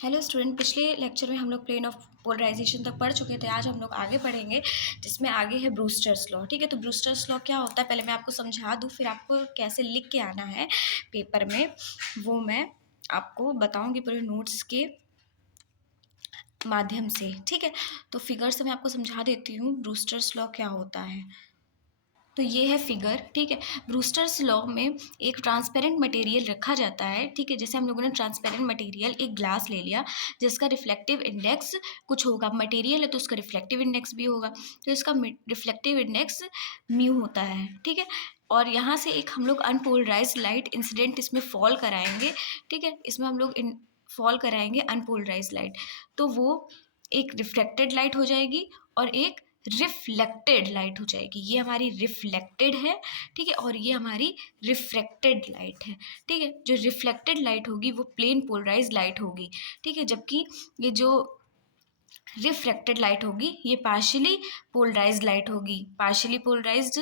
Hello student, पिछले lecture में हम लोग प्लेन ऑफ पोलराइजेशन तक पढ़ चुके थे। आज हम लोग आगे पढ़ेंगे जिसमें आगे है ब्रूस्टर्स लॉ। ठीक है, तो ब्रूस्टर्स लॉ क्या होता है पहले मैं आपको समझा दूँ, फिर आपको कैसे लिख के आना है पेपर में वो मैं आपको बताऊँगी पूरे नोट्स के माध्यम से। ठीक है, तो फिगर से मैं आपको समझा देती हूँ ब्रूस्टर्स लॉ क्या होता है। तो ये है फिगर। ठीक है, ब्रूस्टर्स लॉ में एक ट्रांसपेरेंट मटेरियल रखा जाता है। ठीक है, जैसे हम लोगों ने ट्रांसपेरेंट मटेरियल एक ग्लास ले लिया जिसका रिफ्लेक्टिव इंडेक्स कुछ होगा, मटेरियल है तो उसका रिफ्लेक्टिव इंडेक्स भी होगा, तो इसका रिफ्लेक्टिव इंडेक्स म्यू होता है। ठीक है, और यहाँ से एक हम लोग अनपोलराइज्ड लाइट इंसिडेंट इसमें फॉल कराएंगे। ठीक है, इसमें हम लोग फॉल कराएंगे अनपोलराइज्ड लाइट, तो वो एक रिफ्लेक्टेड लाइट हो जाएगी और एक रिफ्लेक्टेड लाइट हो जाएगी। ये हमारी रिफ्लेक्टेड है। ठीक है, और ये हमारी रिफ्रैक्टेड लाइट है। ठीक है, जो रिफ्लेक्टेड लाइट होगी वो प्लेन पोलराइज्ड लाइट होगी। ठीक है, जबकि ये जो रिफ्रैक्टेड लाइट होगी ये पार्शियली पोलराइज्ड लाइट होगी। पार्शियली पोलराइज्ड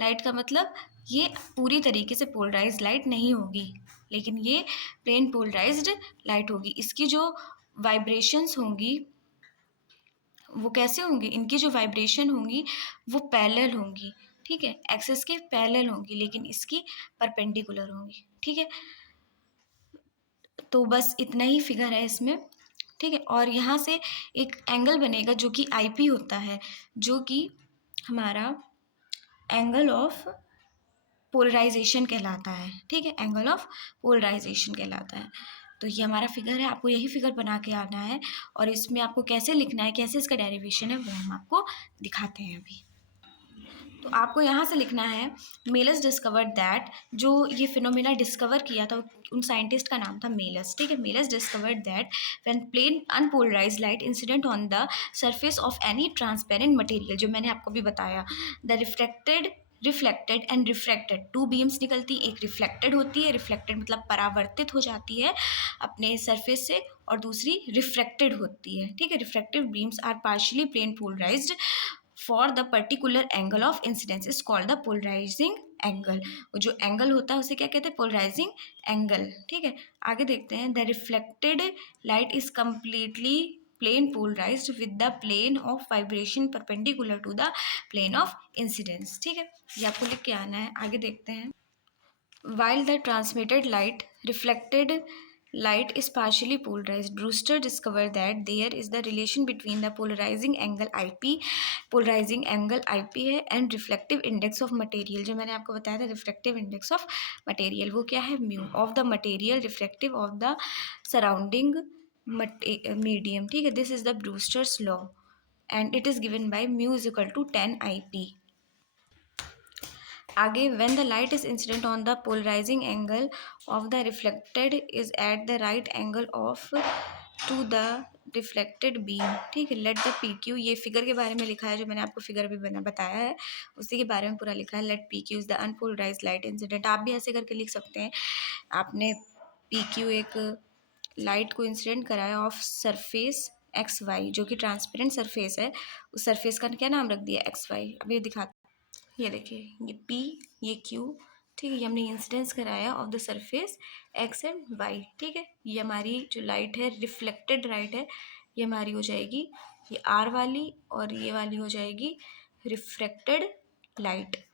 लाइट का मतलब ये पूरी तरीके से पोलराइज्ड लाइट नहीं होगी, लेकिन ये प्लेन पोलराइज्ड लाइट होगी। इसकी जो वाइब्रेशंस होंगी वो कैसे होंगी, इनकी जो वाइब्रेशन होंगी वो पैरेलल होंगी। ठीक है, एक्सिस के पैरेलल होंगी, लेकिन इसकी परपेंडिकुलर होंगी। ठीक है, तो बस इतना ही फिगर है इसमें। ठीक है, और यहाँ से एक एंगल बनेगा जो कि आईपी होता है, जो कि हमारा एंगल ऑफ पोलराइजेशन कहलाता है। ठीक है, एंगल ऑफ पोलराइजेशन कहलाता है। तो ये हमारा फिगर है, आपको यही फिगर बना के आना है, और इसमें आपको कैसे लिखना है, कैसे इसका डेरिवेशन है वो हम आपको दिखाते हैं अभी। तो आपको यहाँ से लिखना है मेलस डिस्कवर्ड दैट, जो ये फिनोमेना डिस्कवर किया था उन साइंटिस्ट का नाम था मेलस। ठीक है, Malus discovered that when plane unpolarised light incident on the surface of any transparent material, जो मैंने आपको भी बताया, the reflected and refracted, two beams निकलती, एक रिफ्लेक्टेड होती है, रिफ्लेक्टेड मतलब परावर्तित हो जाती है अपने सरफेस से, और दूसरी रिफ्रैक्टेड होती है। ठीक है, refractive beams are partially plane polarised for the particular angle of incidence is called the polarising angle. जो एंगल होता है उसे क्या कहते हैं, पोलराइजिंग एंगल। ठीक है, आगे देखते हैं, the reflected light is completely plane polarised with the plane of vibration perpendicular to the plane of incidence. ठीक है, ये आपको लिख के आना है। आगे देखते हैं, while the transmitted light reflected light is partially polarized, Brewster discovered that there is the relation between the polarizing angle है and reflective index of material, जो मैंने आपको बताया था refractive index of material वो क्या है, mu of the material reflective of the surrounding medium। ठीक है, this is the Brewster's law and it is given by mu is equal to 10 IP। आगे, when the light is incident on the polarizing angle of the reflected is at the right angle of to the reflected beam। ठीक है, let the PQ, ये figure के बारे में लिखा है, जो मैंने आपको फिगर भी बताया है उसी के बारे में पूरा लिखा है। let PQ is the unpolarized light incident, आप भी ऐसे करके लिख सकते हैं। आपने PQ एक लाइट को इंसिडेंट कराया ऑफ सरफेस एक्स वाई, जो कि ट्रांसपेरेंट सरफेस है, उस सरफेस का क्या नाम रख दिया, एक्स वाई। अब ये दिखाते, ये देखिए, ये P, ये Q। ठीक है, ये हमने इंसिडेंस कराया of the surface X and Y। ठीक है, ये हमारी जो लाइट है रिफ्लेक्टेड लाइट है, ये हमारी हो जाएगी ये R वाली, और ये वाली हो जाएगी refracted light.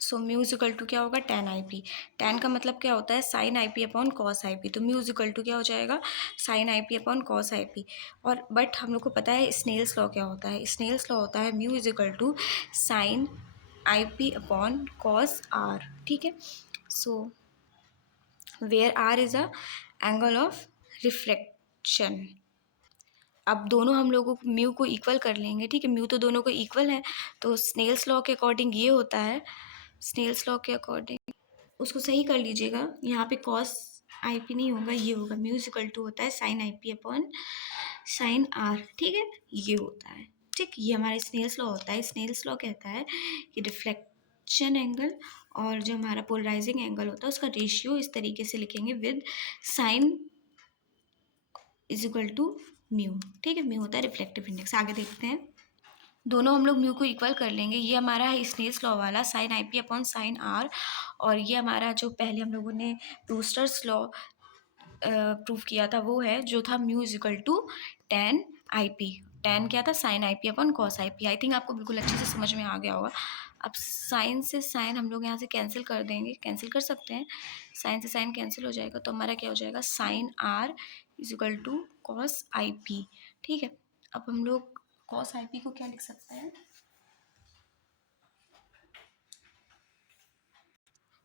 So mu equal to क्या होगा, 10 IP। 10 का मतलब क्या होता है, sine IP upon cos IP, तो म्यूजिकल टू क्या हो जाएगा, sine IP upon cos IP। और बट हम लोग को पता है स्नेल्स लॉ क्या होता है, स्नेल्स लॉ होता है mu equal to sine IP upon cos R। ठीक है, so where R is a angle of reflection. अब दोनों हम लोगों को म्यू को इक्वल कर लेंगे। ठीक है, म्यू तो दोनों को इक्वल है, तो स्नेल्स लॉ के अकॉर्डिंग ये होता है, स्नेल्स लॉ के अकॉर्डिंग उसको सही कर लीजिएगा, यहाँ पे कॉस IP नहीं होगा, ये होगा, म्यू इज इक्वल टू होता है sine IP upon sine R। ठीक है, ये होता है। ठीक, ये हमारा स्नेल्स लॉ होता है। स्नेल्स लॉ कहता है कि रिफ्लेक्शन एंगल और जो हमारा पोलराइजिंग एंगल होता है उसका रेशियो इस तरीके से लिखेंगे, with sine is equal to mu. ठीक है, म्यू होता है रिफ्लेक्टिव इंडेक्स। आगे देखते हैं, दोनों हम लोग म्यू को इक्वल कर लेंगे। ये हमारा है स्नेल्स लॉ वाला sine IP upon sine R, और ये हमारा जो पहले हम लोगों ने ब्रूस्टर्स लॉ प्रूव किया था वो है जो था mu is equal to tan I P. Tan क्या था, sine I P upon cos I P. I think आपको बिल्कुल अच्छे से समझ में आ गया होगा। अब साइन से साइन हम लोग यहाँ से कैंसिल कर देंगे, कैंसिल कर सकते हैं, साइन से साइन कैंसिल हो जाएगा, तो हमारा क्या हो जाएगा, sine R is equal to cos I P. ठीक है, अब हम लोग कॉस आई पी को क्या लिख सकते हैं,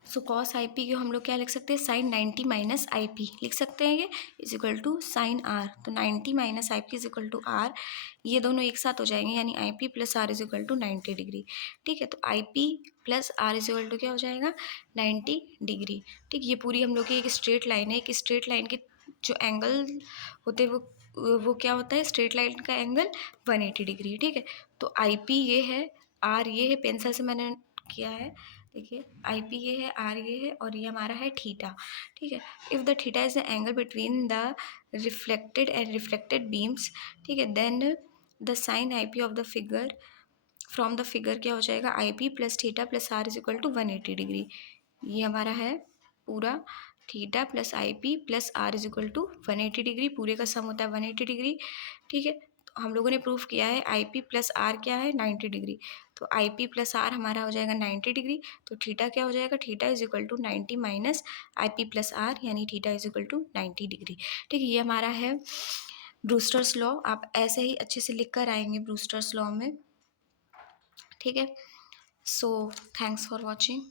सो कॉस आई पी को हम लोग क्या लिख सकते हैं, साइन 90 माइनस आई पी लिख सकते हैं, ये is equal to sine R. तो 90 minus I P is equal to R, ये दोनों एक साथ हो जाएंगे, यानी I P plus R is equal to 90 degree. ठीक है, तो I P plus R is equal to क्या हो जाएगा, 90 डिग्री। ठीक, ये पूरी हम लोग की एक स्ट्रेट लाइन है। एक स्ट्रेट लाइन के जो एंगल होते हैं वो क्या होता है, स्ट्रेट लाइन का एंगल 180 डिग्री। ठीक है, तो आई पी ये है, आर ये है, पेंसिल से मैंने किया है, देखिए आई पी ये है, आर ये है, और ये हमारा है थीटा। ठीक है, if the theta is the angle between the reflected and reflected beams, ठीक है, then the sine I P of the figure, from the figure क्या हो जाएगा, I P plus theta plus R is equal to 180 degree. ये हमारा है पूरा, theta plus I P plus R is equal to 180 degree, पूरे का सम होता है 180 डिग्री। ठीक है, तो हम लोगों ने प्रूफ किया है आई पी प्लस आर क्या है, 90 डिग्री। तो आई पी प्लस आर हमारा हो जाएगा 90 डिग्री, तो थीटा क्या हो जाएगा, theta is equal to 90 minus I P plus R, यानी theta is equal to 90 degree. ठीक है, ये हमारा है ब्रूस्टर्स लॉ। आप ऐसे ही अच्छे से लिख कर आएंगे ब्रूस्टर्स लॉ में। ठीक है, सो थैंक्स फॉर वॉचिंग।